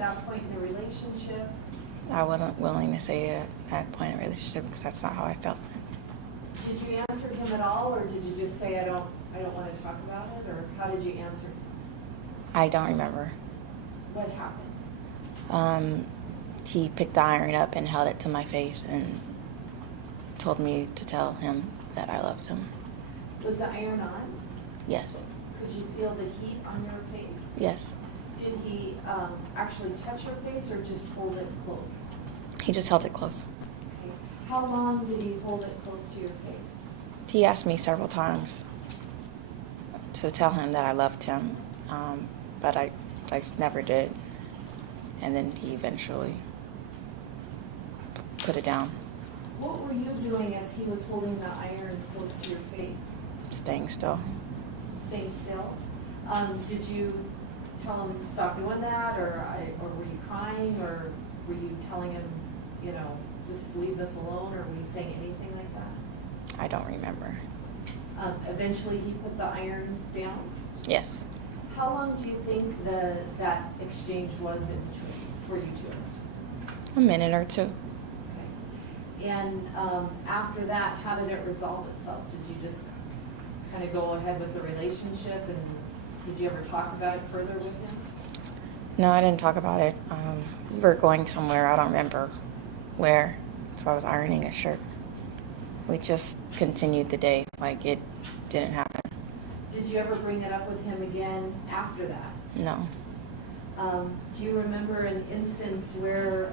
that point in the relationship? I wasn't willing to say it at that point in the relationship because that's not how I felt. Did you answer him at all, or did you just say, I don't want to talk about it, or how did you answer? I don't remember. What happened? He picked the iron up and held it to my face and told me to tell him that I loved him. Was the iron on? Yes. Could you feel the heat on your face? Yes. Did he actually touch your face or just hold it close? He just held it close. Okay. How long did he hold it close to your face? He asked me several times to tell him that I loved him, but I never did. And then he eventually put it down. What were you doing as he was holding the iron close to your face? Staying still. Staying still? Did you tell him to stop doing that, or were you crying, or were you telling him, just leave this alone, or were you saying anything like that? I don't remember. Eventually he put the iron down? Yes. How long do you think that exchange was in between for you two? A minute or two. Okay. And after that, how did it resolve itself? Did you just kind of go ahead with the relationship, and did you ever talk about it further with him? No, I didn't talk about it. We were going somewhere. I don't remember where. So I was ironing a shirt. We just continued the day like it didn't happen. Did you ever bring it up with him again after that? No. Do you remember an instance where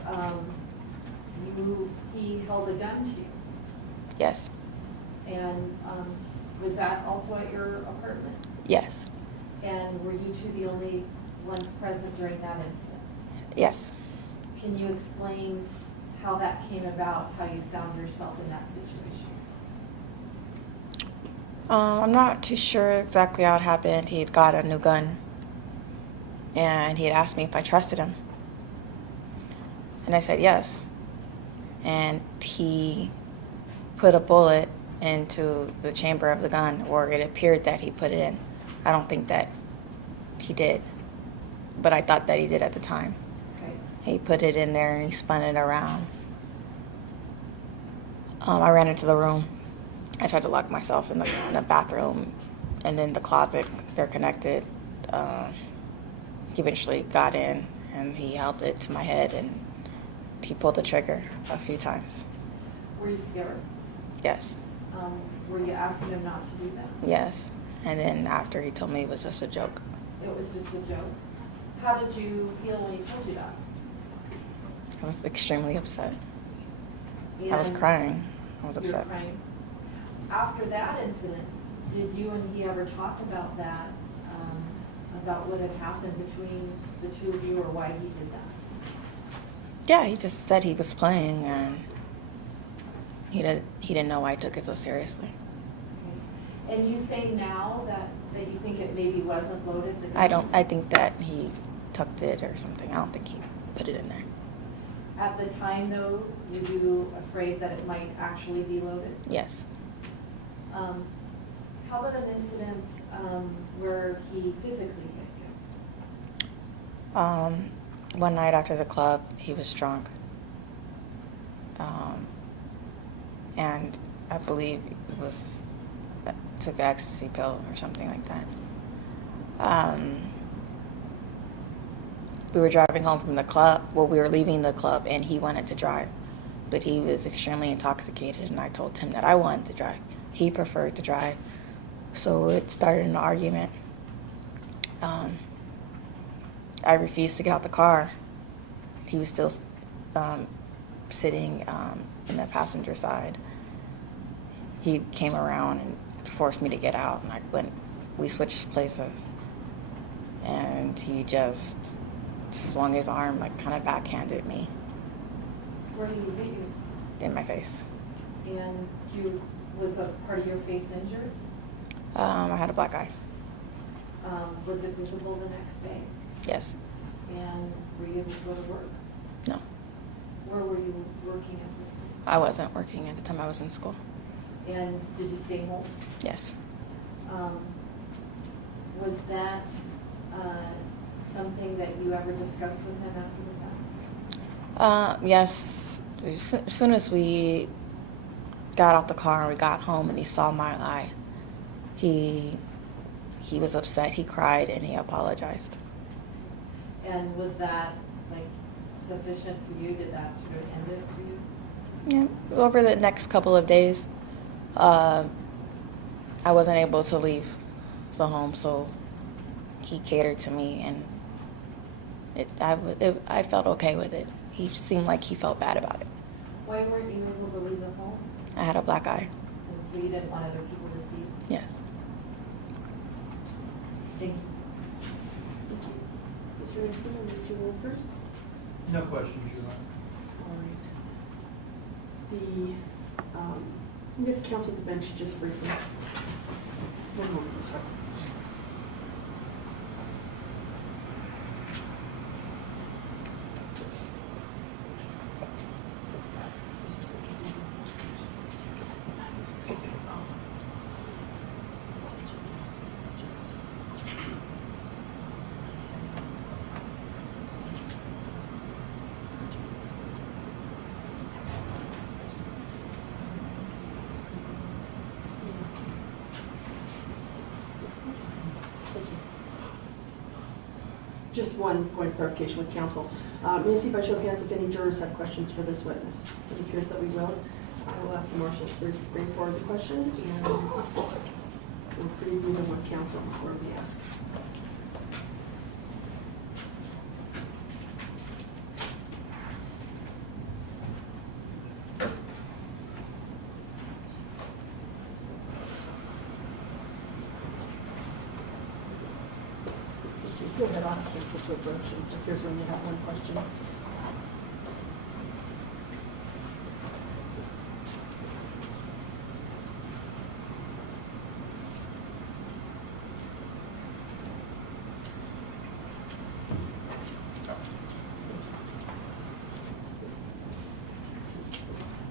he held a gun to you? Yes. And was that also at your apartment? Yes. And were you two the only ones present during that incident? Yes. Can you explain how that came about, how you found yourself in that situation? I'm not too sure exactly how it happened. He had got a new gun, and he had asked me if I trusted him. And I said yes. And he put a bullet into the chamber of the gun, or it appeared that he put it in. I don't think that he did, but I thought that he did at the time. Okay. He put it in there and he spun it around. I ran into the room. I tried to lock myself in the bathroom and then the closet. They're connected. He eventually got in and he held it to my head and he pulled the trigger a few times. Were you scared? Yes. Were you asking him not to do that? Yes. And then after he told me it was just a joke. It was just a joke. How did you feel when he told you that? I was extremely upset. And I was crying. I was you were upset. crying. After that incident, did you and he ever talk about that, about what had happened between the two of you, or why he did that? Yeah, he just said he was playing and he didn't know why I took it so seriously. Okay. And you say now that you think it maybe wasn't loaded? The gun? I think that he tucked it or something. I don't think he put it in there. At the time, though, were you afraid that it might actually be loaded? Yes. How about an incident where he physically hit you? One night after the club, he was drunk. And I believe it was took an ecstasy pill or something like that. We were driving home from the club. Well, we were leaving the club, and he wanted to drive. But he was extremely intoxicated, and I told him that I wanted to drive. He preferred to drive. So it started an argument. I refused to get out the car. He was still sitting in the passenger side. He came around and forced me to get out, and we switched places. And he just swung his arm, kind of backhanded me. Where did he hit you? In my face. And was a part of your face injured? I had a black eye. Was it visible the next day? Yes. And were you able to go to work? No. Where were you working at? I wasn't working at the time. I was in school. And did you stay home? Yes. Was that something that you ever discussed with him after the fact? Yes. As soon as we got out the car and we got home and he saw my eye, he was upset. He cried and he apologized. And was that like sufficient for you? Did that sort of end it for you? Yeah. Over the next couple of days, I wasn't able to leave the home, so he catered to me, and I felt okay with it. He seemed like he felt bad about it. Why weren't you able to leave the home? I had a black eye. And so you didn't want other people to see? Yes. Thank you. Thank you. Mr. Anderson or Mr. Wolford? No questions, Your Honor. All right. We have counsel at the bench just briefly. One moment, please. Just one point of clarification with counsel. May I see by show of hands if any jurors have questions for this witness? It appears that we will. I will ask the marshal to please bring forward the question, and we'll preview them with counsel before we ask. Go ahead, ask counsel to approach, and here's when you have one question.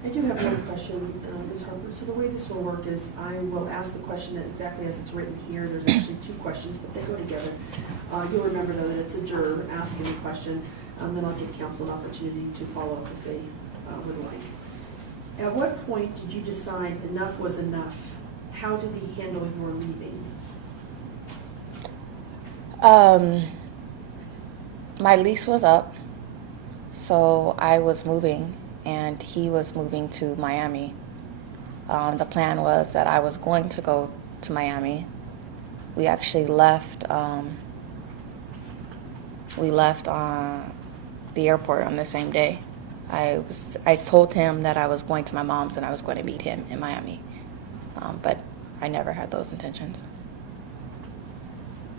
I do have one question, Ms. Harper. So the way this will work is I will ask the question exactly as it's written here. There's actually two questions, but they go together. You'll remember, though, that it's a juror asking the question. Then I'll give counsel an opportunity to follow up if they would like. At what point did you decide enough was enough? How did he handle your leaving? My lease was up, so I was moving, and he was moving to Miami. The plan was that I was going to go to Miami. We actually left. We left the airport on the same day. I told him that I was going to my mom's and I was going to meet him in Miami, but I never had those intentions.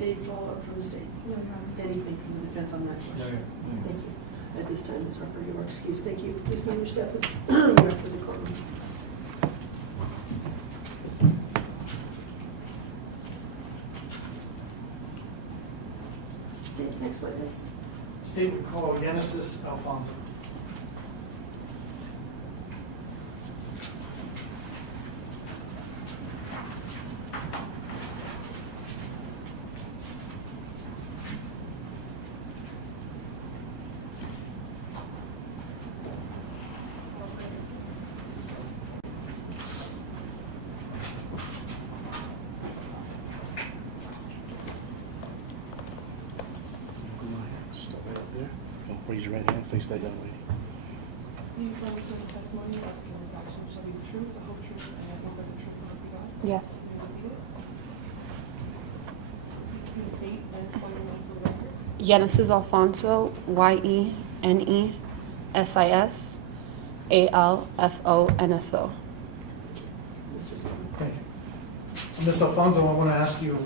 Any follow-up from the state? No, anything from the defense on that question? No. Thank you. At this time, Ms. Harper, you are excused. Thank you. Please name your step as you exit the courtroom. State's next witness. State would call Genesis Alfonso. Stop right up there. Raise your right hand, face that young lady. Do you promise to the testimony you are giving back shall be the truth, the whole truth, and nothing but the truth, so help you God? Yes. May I repeat it? Repeat the date and spell your name for the record. Genesis Alfonso, Yenesis Alfonso. Mr. Sullivan. Thank you. Ms. Alfonso, I want to ask you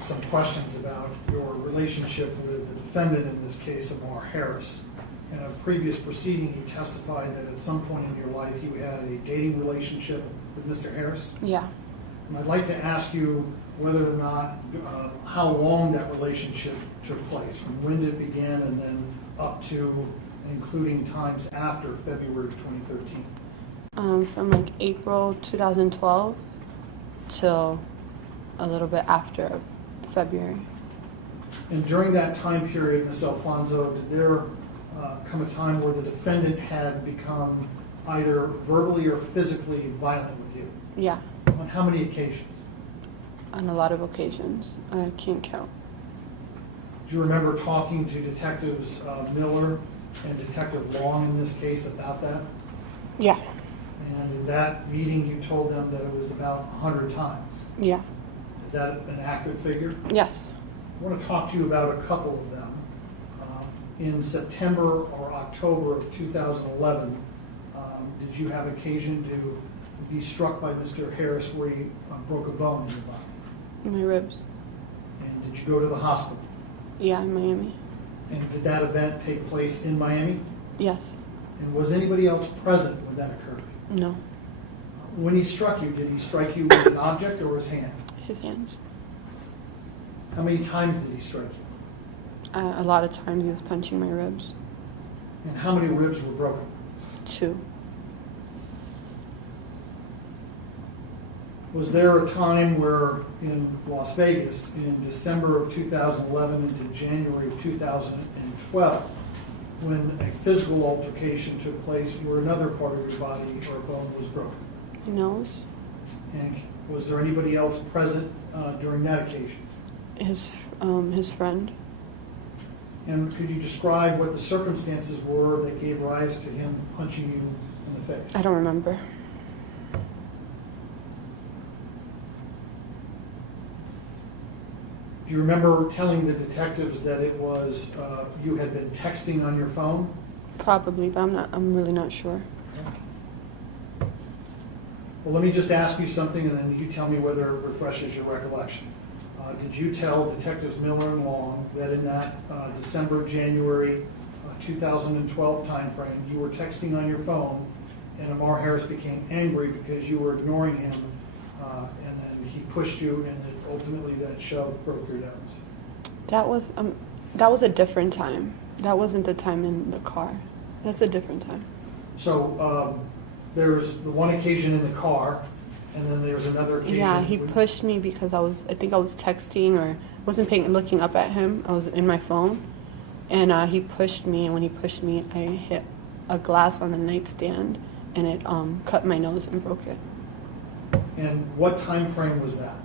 some questions about your relationship with the defendant in this case, Ammar Harris. In a previous proceeding, you testified that at some point in your life you had a dating relationship with Mr. Harris. Yeah. And I'd like to ask you whether or not, how long that relationship took place, from when did it begin and then up to, including times after February of 2013. From like April 2012 till a little bit after February. And during that time period, Ms. Alfonso, did there come a time where the defendant had become either verbally or physically violent with you? Yeah, On how many occasions? on a lot of occasions. I can't count. Do you remember talking to Detectives Miller and Detective Long in this case about that? Yeah, And in that meeting, you told them that it was about 100 times. yeah, Is that an accurate figure? yes. I want to talk to you about a couple of them. In September or October of 2011, did you have occasion to be struck by Mr. Harris where he broke a bone in your body? My ribs. And did you go to the hospital? Yeah, in Miami. And did that event take place in Miami? Yes. And was anybody else present when that occurred? No. When he struck you, did he strike you with an object or his hand? His hands. How many times did he strike you? A lot of times he was punching my ribs. And how many ribs were broken? 2. Was there a time where in Las Vegas, in December of 2011 into January of 2012, when a physical altercation took place where another part of your body or a bone was broken? My nose. And was there anybody else present during that occasion? His friend. And could you describe what the circumstances were that gave rise to him punching you in the face? I don't remember. Do you remember telling the detectives that it was, you had been texting on your phone? Probably, but I'm really not sure. Well, let me just ask you something, and then you tell me whether it refreshes your recollection. Did you tell Detectives Miller and Long that in that December, January 2012 timeframe, you were texting on your phone, and Ammar Harris became angry because you were ignoring him, and then he pushed you, and that ultimately that shove broke your nose? That was a different time. That wasn't the time in the car. That's a different time. So there's the one occasion in the car, and then there's another occasion. Yeah, he when- pushed me because I think I was texting or wasn't looking up at him. I was in my phone, and he pushed me. And when he pushed me, I hit a glass on the nightstand, and it cut my nose and broke it. And what time frame was that?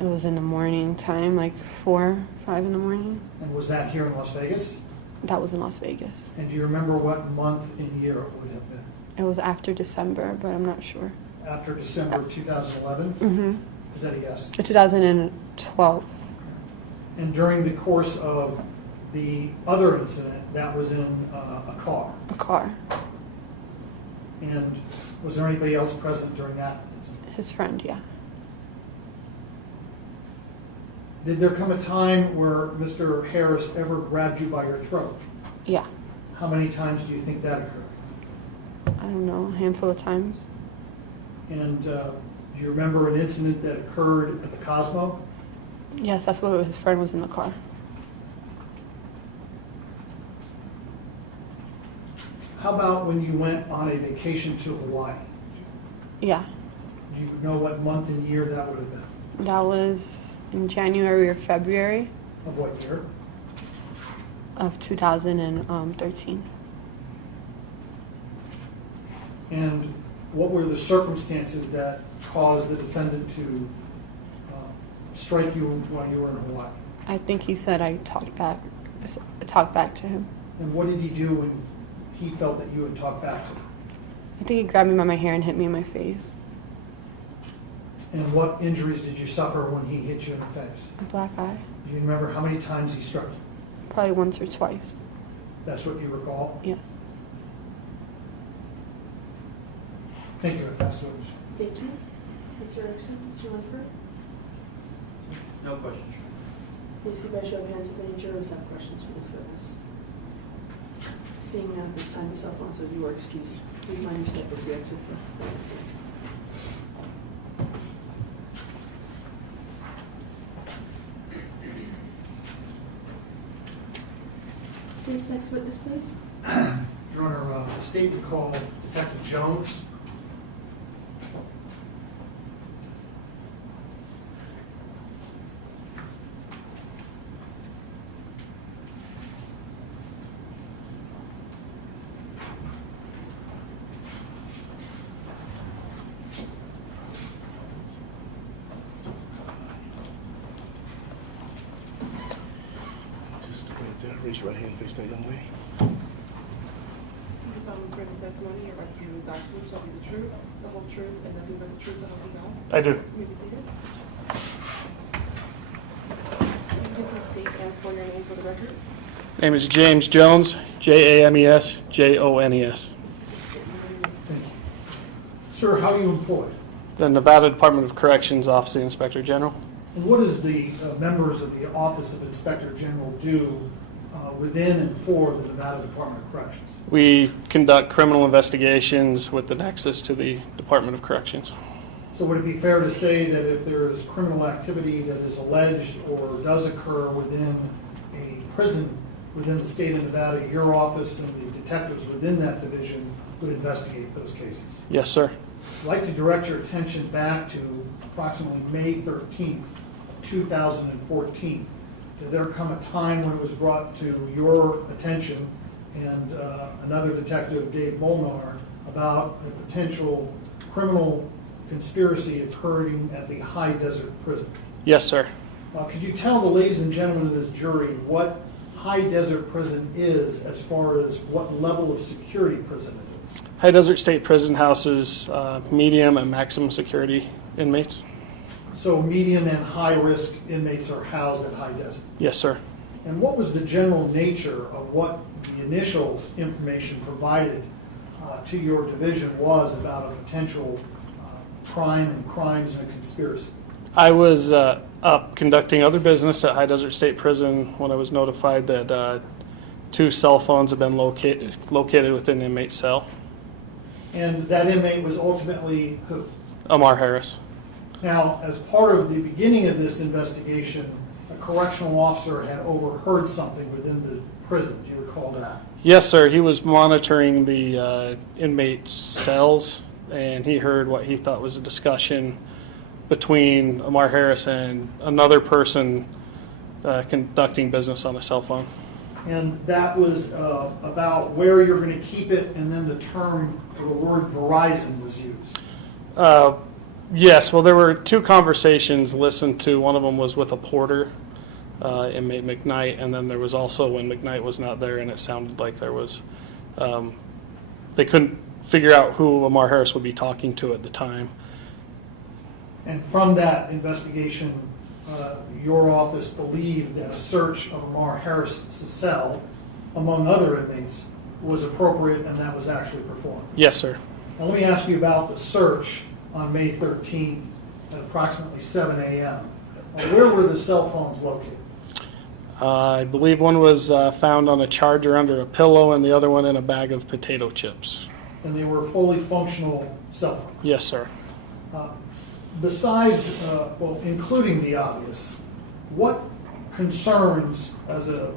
It was in the morning time, like 4, 5 in the morning. And was that here in Las Vegas? That was in Las Vegas. And do you remember what month and year it would have been? It was after December, but I'm not sure. After December of 2011? Mm-hmm. Is that a yes? 2012. And during the course of the other incident, that was in a car. A car. And was there anybody else present during that incident? His friend, yeah. Did there come a time where Mr. Harris ever grabbed you by your throat? Yeah. How many times do you think that occurred? I don't know, a handful of times. And do you remember an incident that occurred at the Cosmo? Yes, that's what his friend was in the car. How about when you went on a vacation to Hawaii? Yeah. Do you know what month and year that would have been? That was in January or February Of what year? of 2013. And what were the circumstances that caused the defendant to strike you while you were in Hawaii? I think he said I talked back to him. And what did he do when he felt that you had talked back to him? I think he grabbed me by my hair and hit me in my face. And what injuries did you suffer when he hit you in the face? A black eye. Do you remember how many times he struck you? Probably once or twice. That's what you recall? Yes. Thank you, Pastor. Thank you. Mr. Erickson, Mr. Linford? No questions. Please see by show of hands if any jurors have questions for this witness. Seeing none at this time, Ms. Alfonso, you are excused. Please mind your step as you exit the witness stand. State's next witness, please. Your Honor, the state would call Detective Jones. raise your right hand, face that young lady. You solemnly swear the testimony you're about to give this document shall be the truth, the whole truth, and nothing but the truth, so help you God. I do. You may be seated. You can please state and spell your name for the record. Name is James Jones, James Jones. Thank you. Sir, how are you employed? The Nevada Department of Corrections Office of the Inspector General. And what does the members of the Office of Inspector General do within and for the Nevada Department of Corrections? We conduct criminal investigations with the nexus to the Department of Corrections. So would it be fair to say that if there is criminal activity that is alleged or does occur within a prison within the state of Nevada, your office and the detectives within that division would investigate those cases? Yes, sir. I'd like to direct your attention back to approximately May 13th of 2014. Did there come a time when it was brought to your attention and another detective, Dave Molnar, about a potential criminal conspiracy occurring at the High Desert Prison? Yes, sir. Could you tell the ladies and gentlemen of this jury what High Desert Prison is as far as what level of security prison it is? High Desert State Prison houses medium and maximum security inmates. So medium and high-risk inmates are housed at High Desert. Yes, sir. And what was the general nature of what the initial information provided to your division was about a potential crime and crimes and a conspiracy? I was up conducting other business at High Desert State Prison when I was notified that 2 cell phones had been located within an inmate cell. And that inmate was ultimately who? Ammar Harris. Now, as part of the beginning of this investigation, a correctional officer had overheard something within the prison. Do you recall that? Yes, sir. He was monitoring the inmate cells, and he heard what he thought was a discussion between Ammar Harris and another person conducting business on a cell phone. And that was about where you're going to keep it, and then the term or the word Verizon was used. Yes, well, there were 2 conversations listened to. One of them was with a porter, inmate McKnight, and then there was also when McKnight was not there, and it sounded like there was, they couldn't figure out who Ammar Harris would be talking to at the time. And from that investigation, your office believed that a search of Ammar Harris' cell, among other inmates, was appropriate, and that was actually performed. Yes, sir. Now, let me ask you about the search on May 13th at approximately 7 a.m. Where were the cell phones located? I believe one was found on a charger under a pillow and the other one in a bag of potato chips. And they were fully functional cell phones? Yes, sir. Besides, well, including the obvious, what concerns as a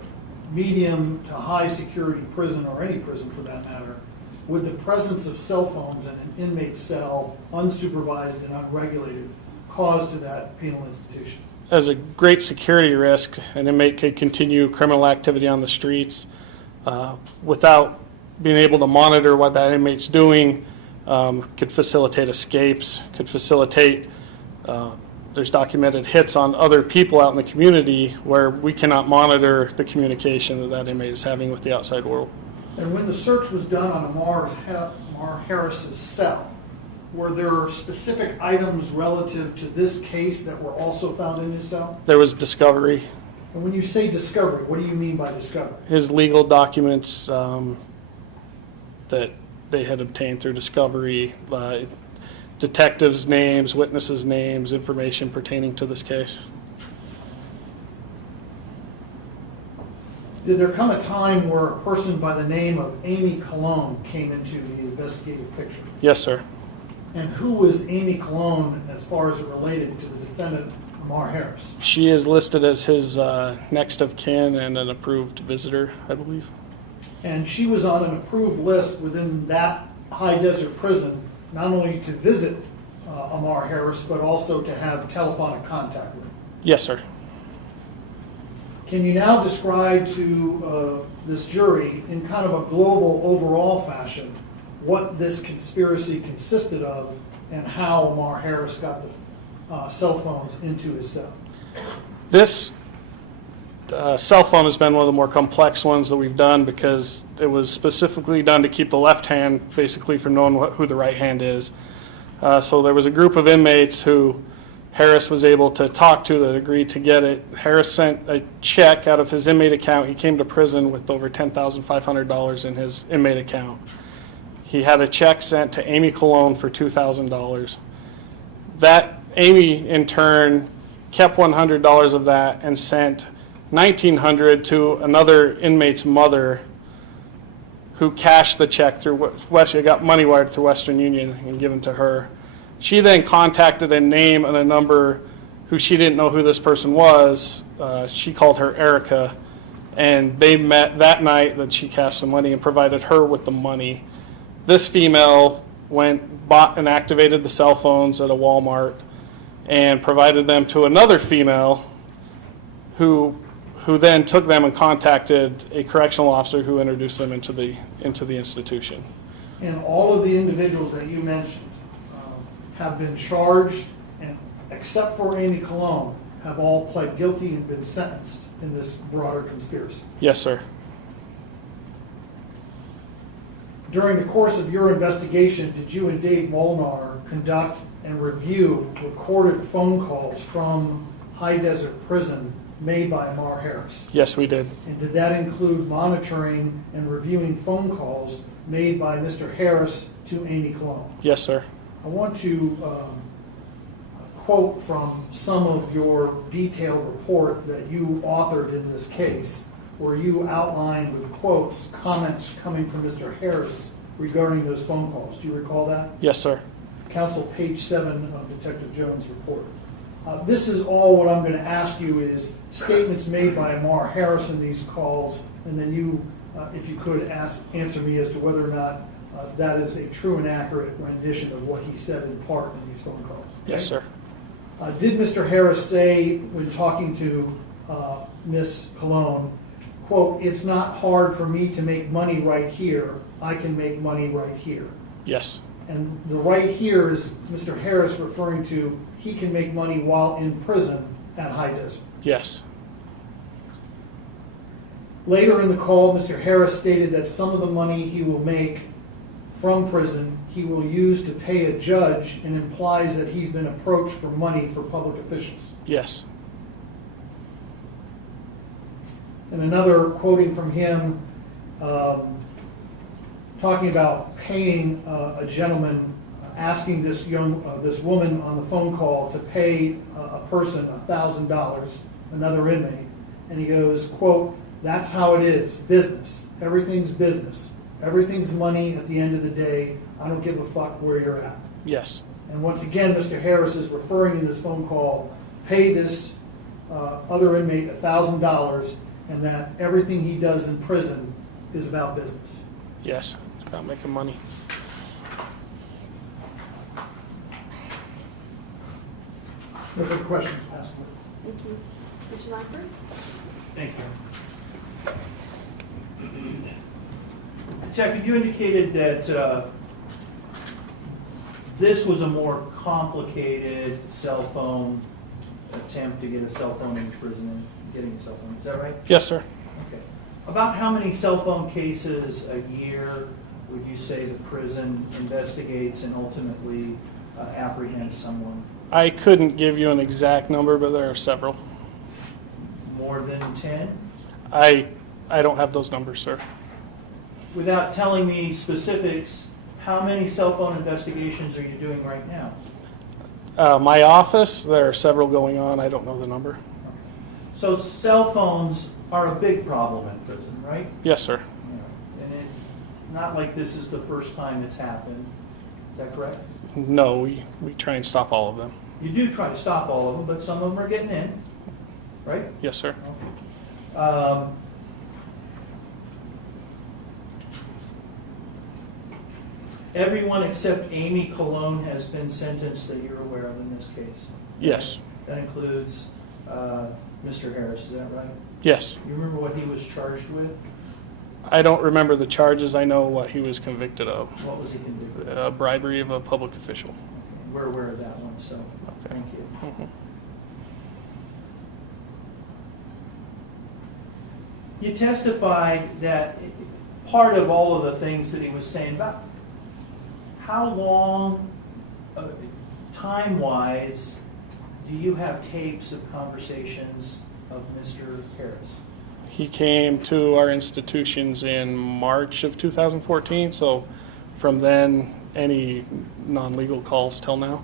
medium to high security prison, or any prison for that matter, would the presence of cell phones in an inmate cell, unsupervised and unregulated, cause to that penal institution? As a great security risk, an inmate could continue criminal activity on the streets without being able to monitor what that inmate's doing. Could facilitate escapes, could facilitate, there's documented hits on other people out in the community where we cannot monitor the communication that that inmate is having with the outside world. And when the search was done on Ammar Harris's cell, were there specific items relative to this case that were also found in his cell? There was discovery. And when you say discovery, what do you mean by discovery? His legal documents that they had obtained through discovery, detectives' names, witnesses' names, information pertaining to this case. Did there come a time where a person by the name of Amy Cologne came into the investigative picture? Yes, sir. And who was Amy Cologne as far as it related to the defendant, Ammar Harris? She is listed as his next of kin and an approved visitor, I believe. And she was on an approved list within that High Desert prison, not only to visit Ammar Harris, but also to have telephonic contact with him. Yes, sir. Can you now describe to this jury, in kind of a global overall fashion, what this conspiracy consisted of and how Ammar Harris got the cell phones into his cell? This cell phone has been one of the more complex ones that we've done because it was specifically done to keep the left hand basically from knowing who the right hand is. So there was a group of inmates who Harris was able to talk to that agreed to get it. Harris sent a check out of his inmate account. He came to prison with over $10,500 in his inmate account. He had a check sent to Amy Cologne for $2,000. That Amy, in turn, kept $100 of that and sent $1,900 to another inmate's mother who cashed the check through got money wired to Western Union and given to her. She then contacted a name and a number who she didn't know who this person was. She called her Erica, and they met that night that she cashed the money and provided her with the money. This female bought and activated the cell phones at a Walmart and provided them to another female who then took them and contacted a correctional officer who introduced them into the institution. And all of the individuals that you mentioned have been charged, and except for Amy Cologne, have all pled guilty and been sentenced in this broader conspiracy. Yes, sir. During the course of your investigation, did you and Dave Molnar conduct and review recorded phone calls from High Desert Prison made by Ammar Harris? Yes, we did. And did that include monitoring and reviewing phone calls made by Mr. Harris to Amy Cologne? Yes, sir. I want to quote from some of your detailed report that you authored in this case, where you outlined with quotes comments coming from Mr. Harris regarding those phone calls. Do you recall that? Yes, sir. Counsel, page 7 of Detective Jones' report. This is all what I'm going to ask you is statements made by Ammar Harris in these calls, and then you, if you could, answer me as to whether or not that is a true and accurate rendition of what he said in part in these phone calls. Okay? Yes, sir. Did Mr. Harris say, when talking to Miss Cologne, quote, "It's not hard for me to make money right here. I can make money right here"? Yes. And the right here is Mr. Harris referring to he can make money while in prison at High Desert. Yes. Later in the call, Mr. Harris stated that some of the money he will make from prison he will use to pay a judge, and implies that he's been approached for money for public officials. Yes. And another quoting from him, talking about paying a gentleman, asking this woman on the phone call to pay a person $1,000, another inmate, and he goes, quote, "That's how it is, business. Everything's business. Everything's money at the end of the day. I don't give a fuck where you're at." Yes. And once again, Mr. Harris is referring in this phone call, pay this other inmate $1,000, and that everything he does in prison is about business. Yes. It's about making money. No further questions, Pastor. Thank you. Mr. Lackford? Thank you. Detective, you indicated that this was a more complicated cell phone attempt to get a cell phone in prison and getting a cell phone. Is that right? Yes, sir. Okay. About how many cell phone cases a year would you say the prison investigates and ultimately apprehends someone? I couldn't give you an exact number, but there are several. More than 10? I don't have those numbers, sir. Without telling me specifics, how many cell phone investigations are you doing right now? My office, there are several going on. I don't know the number. So cell phones are a big problem in prison, right? Yes, sir. And it's not like this is the first time it's happened. Is that correct? No, we try and stop all of them. You do try to stop all of them, but some of them are getting in, right? Yes, sir. Everyone except Amy Cologne has been sentenced that you're aware of in this case. Yes. That includes Mr. Harris, is that right? Yes. You remember what he was charged with? I don't remember the charges. I know what he was convicted of. What was he convicted of? Bribery of a public official. We're aware of that one, so thank you. Mhm. You testified that part of all of the things that he was saying about how long, time-wise, do you have tapes of conversations of Mr. Harris? He came to our institutions in March of 2014, so from then, any non-legal calls till now.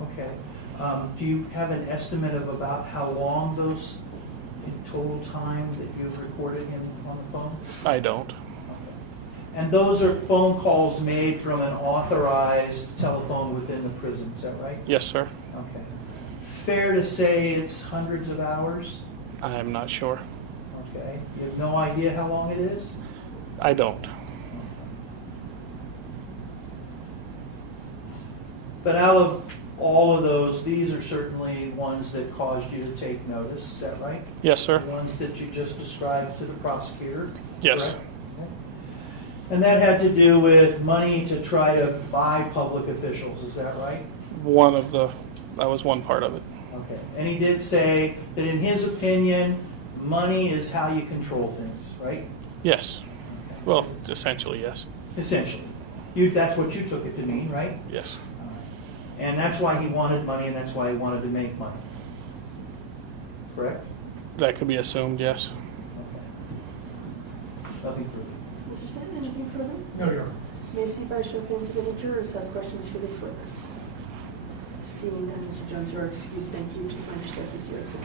Okay. Do you have an estimate of about how long those in total time that you've recorded him on the phone? I don't. And those are phone calls made from an authorized telephone within the prison, is that right? Yes, sir. Okay. Fair to say it's hundreds of hours? I'm not sure. Okay. You have no idea how long it is? I don't. But out of all of those, these are certainly ones that caused you to take notice, is that right? Yes, sir. The ones that you just described to the prosecutor? Yes. Correct? Okay. And that had to do with money to try to buy public officials, is that right? That was one part of it. Okay. And he did say that in his opinion, money is how you control things, right? Yes. Well, essentially, yes. Essentially. That's what you took it to mean, right? Yes. And that's why he wanted money, and that's why he wanted to make money. Correct? That could be assumed, yes. Okay. Nothing further. Mr. Stanton, anything further? No, Your Honor. May I see by show of hands if any jurors have questions for this witness? Seeing none, Mr. Jones, you are excused. Thank you. Just my step as your exit.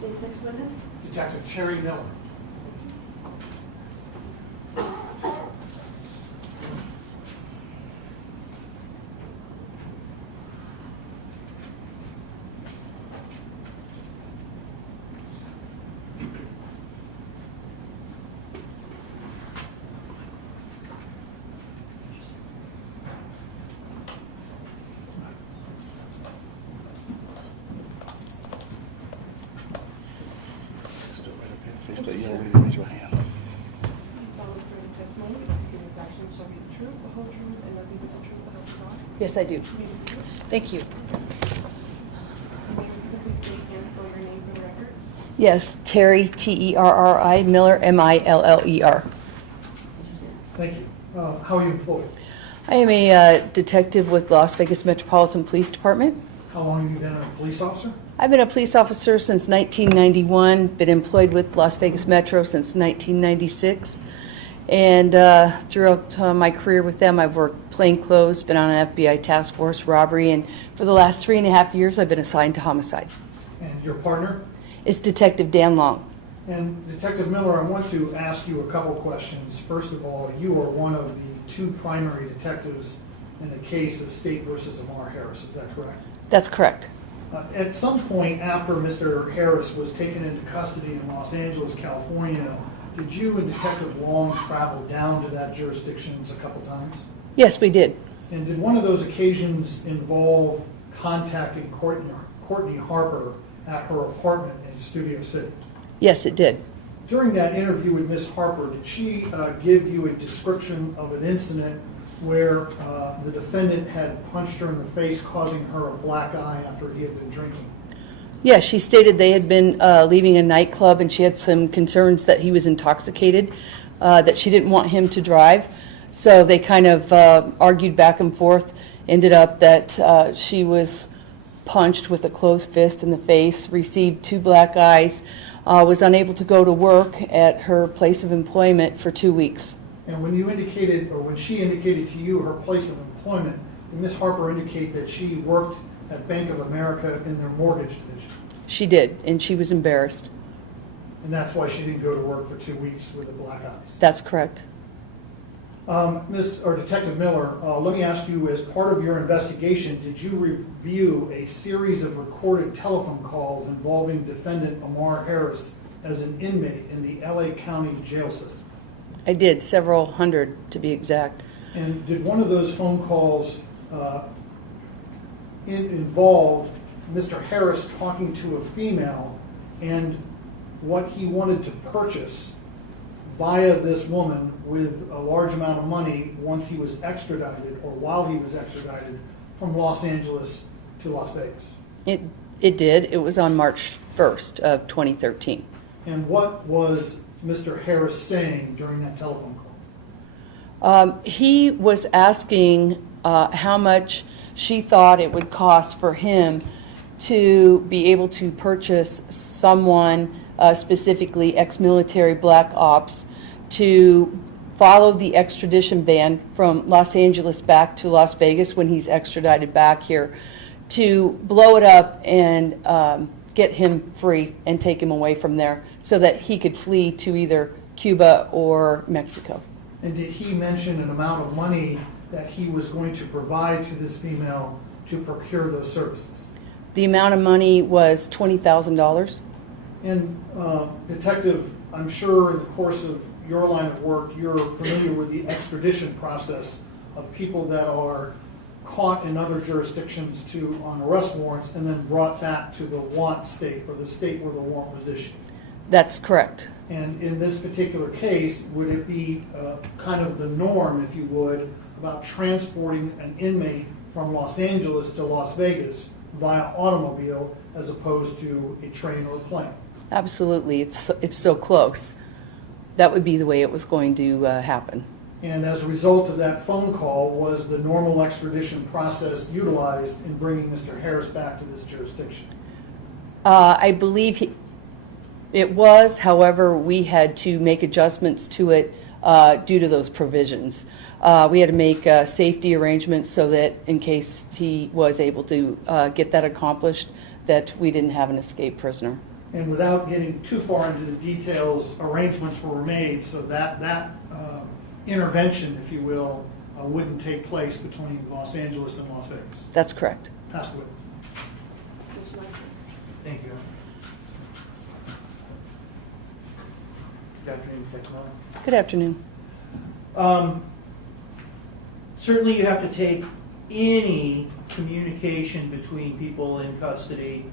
State's next witness? Detective Terry Miller. Still right up here. Face that young lady. Raise your hand. You solemnly swear the testimony that you give this action shall be the truth, the whole truth, and nothing but the truth, so help you God? Yes, I do. You may begin. Thank you. You may please state and spell your name for the record. Yes, Terry, Terri, Miller, Miller. Thank you. How are you employed? I am a detective with Las Vegas Metropolitan Police Department. How long have you been a police officer? I've been a police officer since 1991, been employed with Las Vegas Metro since 1996. And throughout my career with them, I've worked plainclothes, been on an FBI task force, robbery, and for the last 3.5 years, I've been assigned to homicide. And your partner? It's Detective Dan Long. And Detective Miller, I want to ask you a couple questions. First of all, you are one of the two primary detectives in the case of State versus Ammar Harris, is that correct? That's correct. At some point after Mr. Harris was taken into custody in Los Angeles, California, did you and Detective Long travel down to that jurisdiction a couple times? Yes, we did. And did one of those occasions involve contacting Courtney Harper at her apartment in Studio City? Yes, it did. During that interview with Ms. Harper, did she give you a description of an incident where the defendant had punched her in the face, causing her a black eye after he had been drinking? Yeah, she stated they had been leaving a nightclub and she had some concerns that he was intoxicated, that she didn't want him to drive. So they kind of argued back and forth, ended up that she was punched with a closed fist in the face, received 2 black eyes, was unable to go to work at her place of employment for 2 weeks. And when you indicated, or when she indicated to you her place of employment, did Ms. Harper indicate that she worked at Bank of America in their mortgage division? She did, and she was embarrassed. And that's why she didn't go to work for 2 weeks with the black eyes? That's correct. Detective Miller, let me ask you, as part of your investigation, did you review a series of recorded telephone calls involving defendant Ammar Harris as an inmate in the LA County jail system? I did, several hundred to be exact. And did one of those phone calls involve Mr. Harris talking to a female and what he wanted to purchase via this woman with a large amount of money once he was extradited or while he was extradited from Los Angeles to Las Vegas. It did. It was on March 1st of 2013. And what was Mr. Harris saying during that telephone call? He was asking how much she thought it would cost for him to be able to purchase someone, specifically ex-military black ops, to follow the extradition ban from Los Angeles back to Las Vegas when he's extradited back here, to blow it up and get him free and take him away from there so that he could flee to either Cuba or Mexico. And did he mention an amount of money that he was going to provide to this female to procure those services? The amount of money was $20,000. And Detective, I'm sure in the course of your line of work, you're familiar with the extradition process of people that are caught in other jurisdictions on arrest warrants and then brought back to the want state or the state where the warrant was issued. That's correct. And in this particular case, would it be kind of the norm, if you would, about transporting an inmate from Los Angeles to Las Vegas via automobile as opposed to a train or a plane? Absolutely. It's so close. That would be the way it was going to happen. And as a result of that phone call, was the normal extradition process utilized in bringing Mr. Harris back to this jurisdiction? I believe it was. However, we had to make adjustments to it due to those provisions. We had to make safety arrangements so that in case he was able to get that accomplished, that we didn't have an escaped prisoner. And without getting too far into the details, arrangements were made so that intervention, if you will, wouldn't take place between Los Angeles and Las Vegas. That's correct. Pass the witness. Mr. Mike? Thank you. Good afternoon, Technology. Good afternoon. Certainly you have to take any communication between people in custody,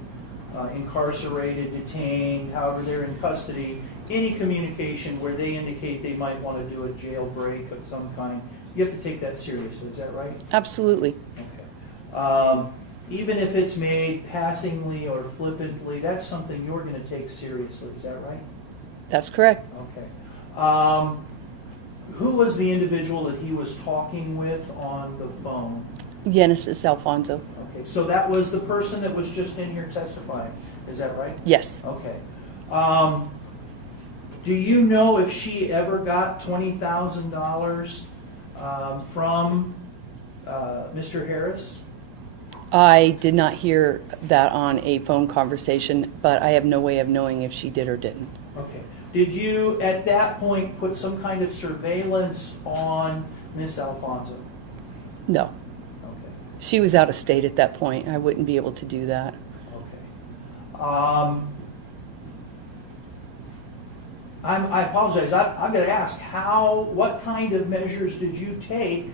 incarcerated, detained, however they're in custody, any communication where they indicate they might want to do a jailbreak of some kind, you have to take that seriously. Is that right? Absolutely. Okay. Even if it's made passingly or flippantly, that's something you're going to take seriously. Is that right? That's correct. Okay. Who was the individual that he was talking with on the phone? Genesis Alfonso. Okay, so that was the person that was just in here testifying. Is that right? Yes. Okay. Do you know if she ever got $20,000 from Mr. Harris? I did not hear that on a phone conversation, but I have no way of knowing if she did or didn't. Okay. Did you, at that point, put some kind of surveillance on Miss Alfonso? No. Okay. She was out of state at that point. I wouldn't be able to do that. Okay. I apologize. I'm going to ask, what kind of measures did you take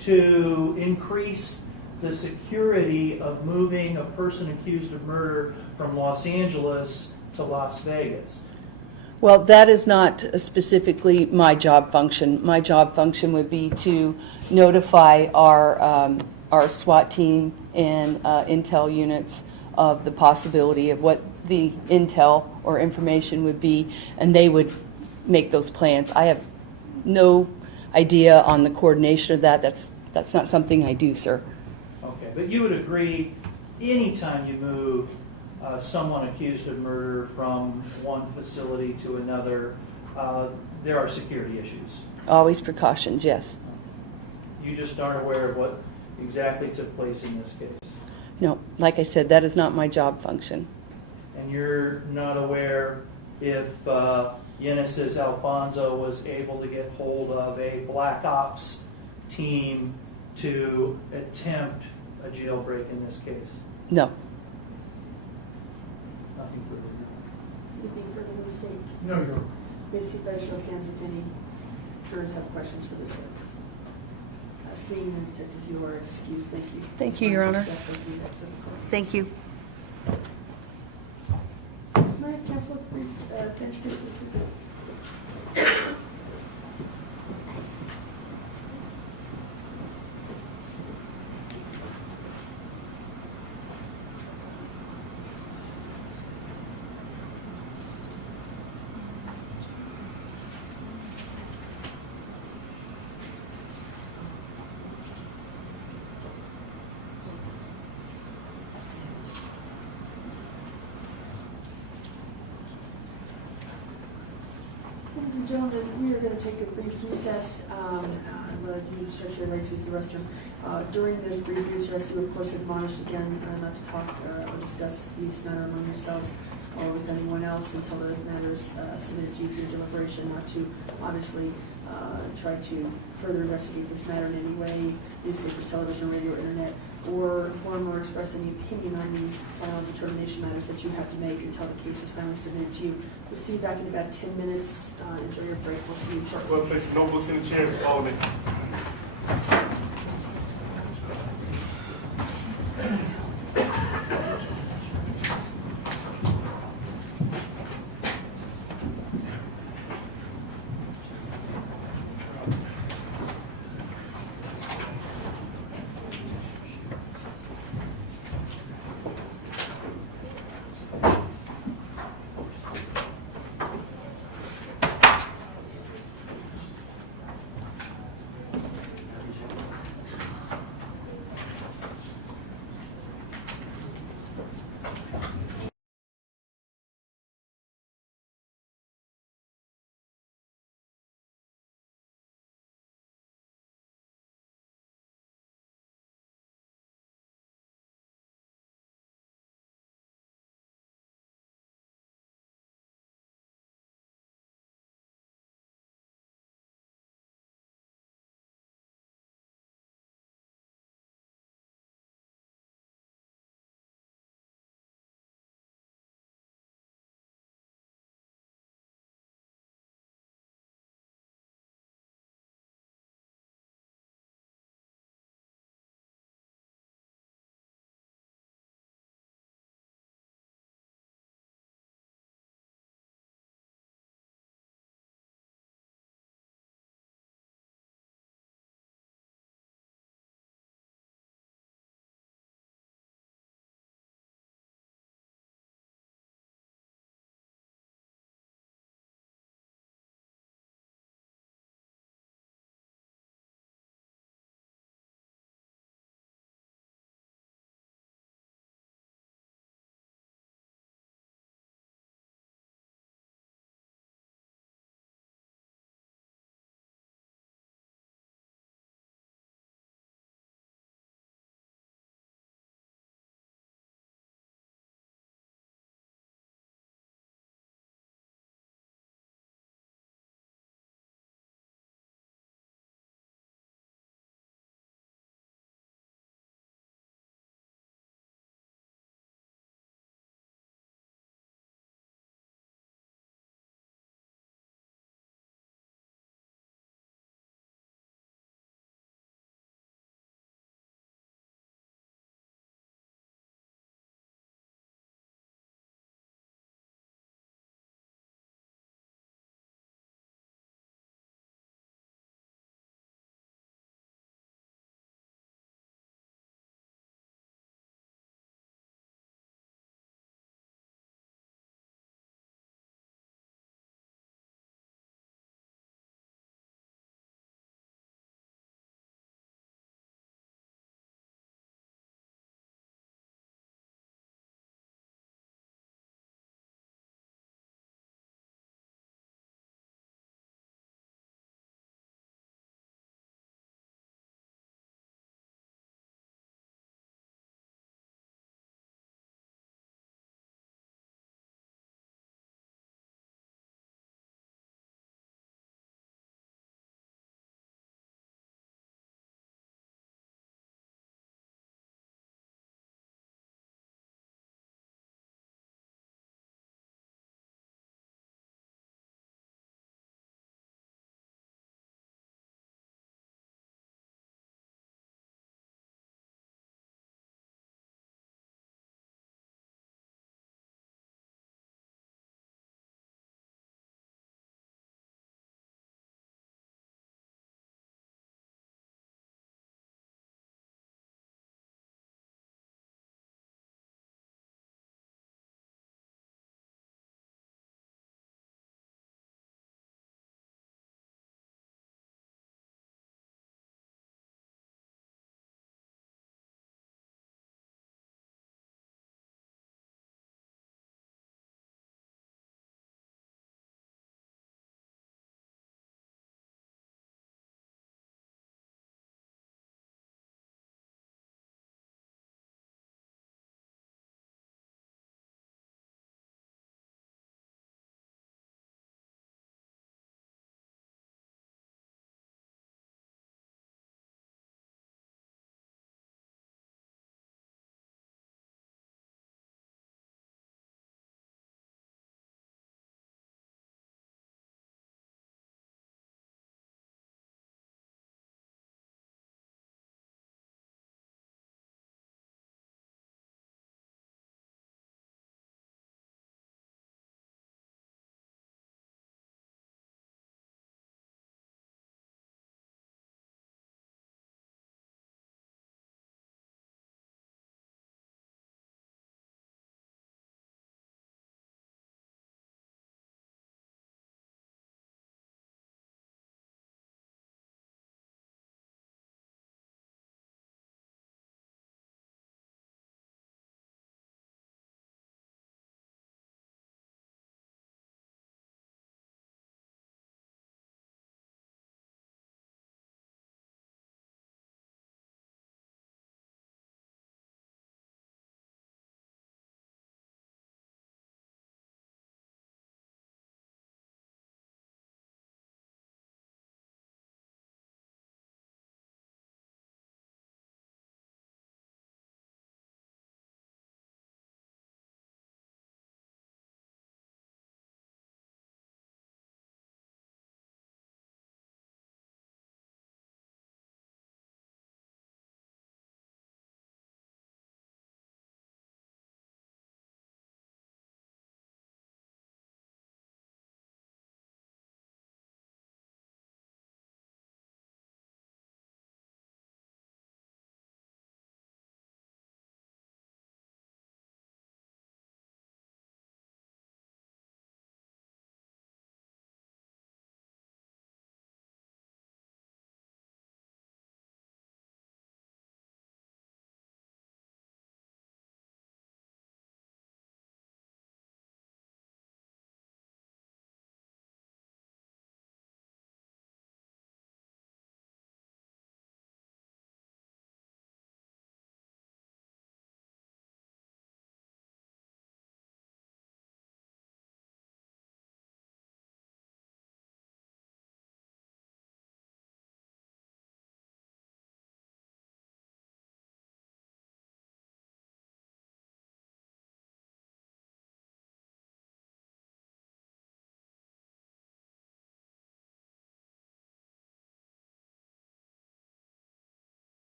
to increase the security of moving a person accused of murder from Los Angeles to Las Vegas? Well, that is not specifically my job function. My job function would be to notify our SWAT team and intel units of the possibility of what the intel or information would be, and they would make those plans. I have no idea on the coordination of that. That's not something I do, sir. Okay, but you would agree anytime you move someone accused of murder from one facility to another, there are security issues. Always precautions, yes. You just aren't aware of what exactly took place in this case. No, like I said, that is not my job function. And you're not aware if Genesis Alfonso was able to get hold of a Black Ops team to attempt a jailbreak in this case? No. Nothing further. Anything further from the state? No, Your Honor. May I see by show of hands if any jurors have questions for this witness? Seeing the detective, you are excused. Thank you. Thank you, Your Honor. Thank you. May I have counsel brief, bench brief, please? Ladies and gentlemen, we are going to take a brief recess. Let you stretch your legs, use the restroom. During this brief recess, you of course admonished again not to talk or discuss this matter among yourselves or with anyone else until the matter is submitted to you for your deliberation, not to obviously try to further investigate this matter in any way, newspapers, television, radio, internet, or inform or express any opinion on these final determination matters that you have to make until the case is finally submitted to you. We'll see you back in about 10 minutes. Enjoy your break. We'll see you shortly. Well, place the notebooks in the chair and follow me.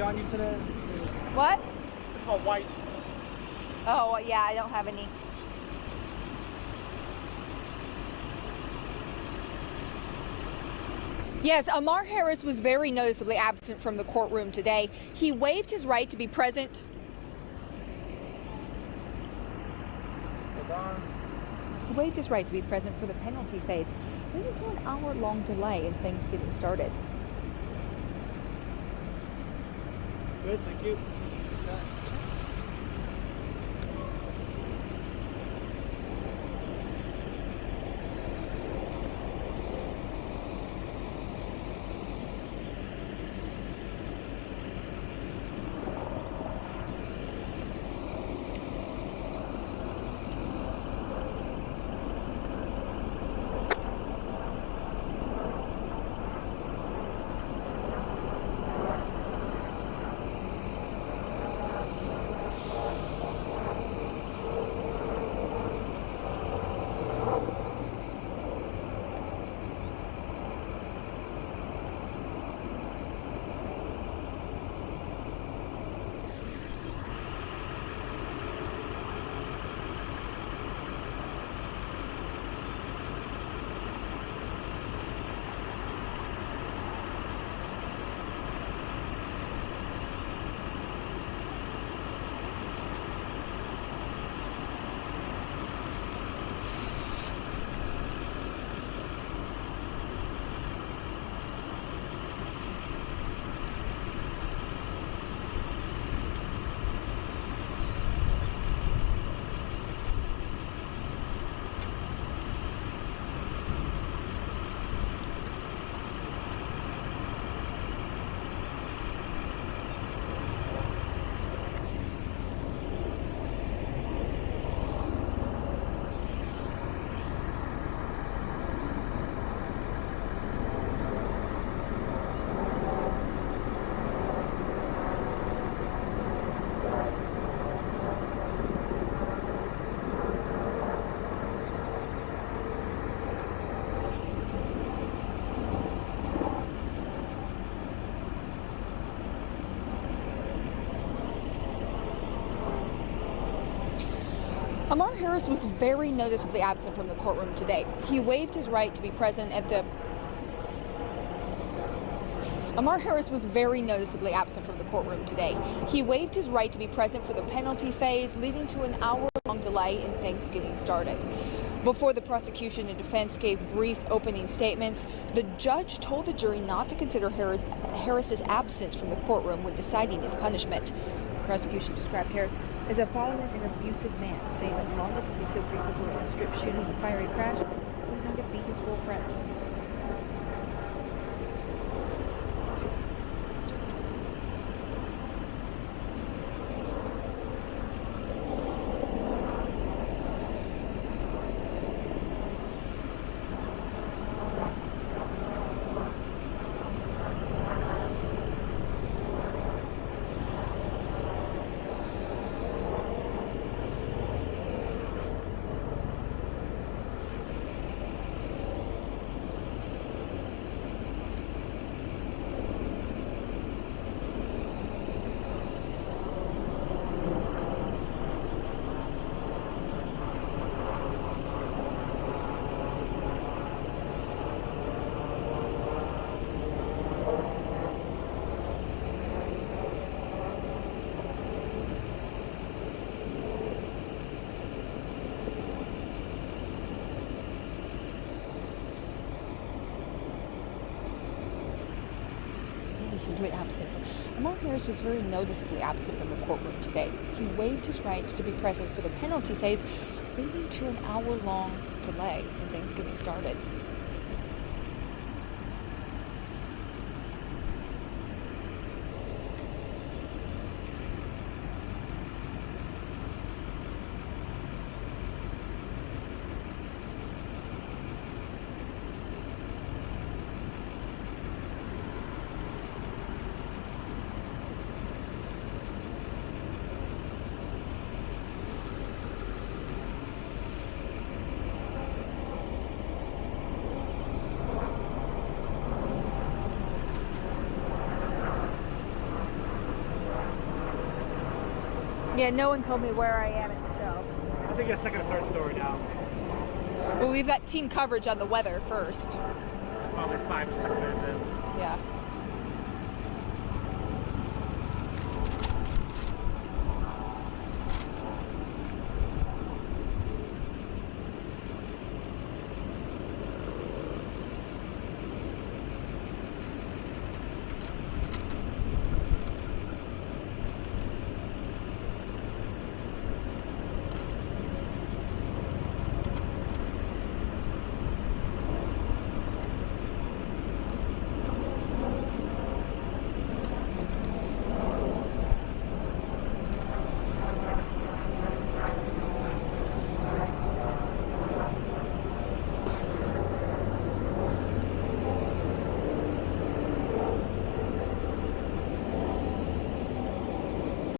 white on you today? What? They're called white. Oh, yeah, I don't have any. Yes, Ammar Harris was very noticeably absent from the courtroom today. He waived his right to be present. Hold on. He waived his right to be present for the penalty phase, leading to an hour-long delay in things getting started. Good, thank you. Ammar Harris was very noticeably absent from the courtroom today. He waived his right to be present at the Ammar Harris was very noticeably absent from the courtroom today. He waived his right to be present for the penalty phase, leading to an hour-long delay in things getting started. Before the prosecution and defense gave brief opening statements, the judge told the jury not to consider Harris's absence from the courtroom when deciding his punishment. The prosecution described Harris as a violent and abusive man, saying that long before he killed 3 people in a strip shooting and fiery crash, he was known to beat his girlfriends. Ammar Harris was very noticeably absent from the courtroom today. He waived his right to be present for the penalty phase, leading to an hour-long delay in things getting started. Yeah, no one told me where I am at the show. I think it's second or third story now. Well, we've got team coverage on the weather first. Probably 5 to 6 minutes in. Yeah.